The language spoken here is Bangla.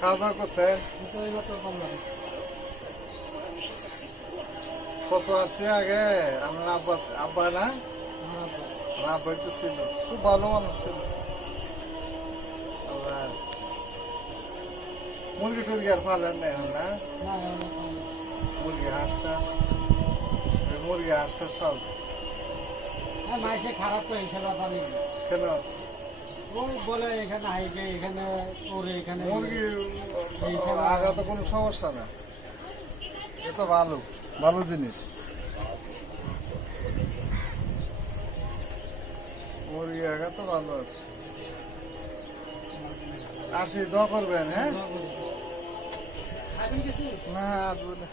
খাওয়া দাওয়া করছেন? কত আসছে আগে? আমার আব্বা আব্বা না আব্বাই তো ছিল, খুব ভালো মানুষ ছিল। আল্লাহ, মুরগি টুরগি আর পালেন না এখন না? মুরগি হাঁসটা, মুরগি হাঁসটা সব মাইসে খারাপ করে সেবা পানি কেন? ও বলে এখানে হাইকে এখানে ওরে এখানে মুরগি আগা তো কোনো সমস্যা না, এ তো ভালো ভালো জিনিস। মুরগি আগা তো ভালো আছে। আসি, দোয়া করবেন। হ্যাঁ, না আসবো না।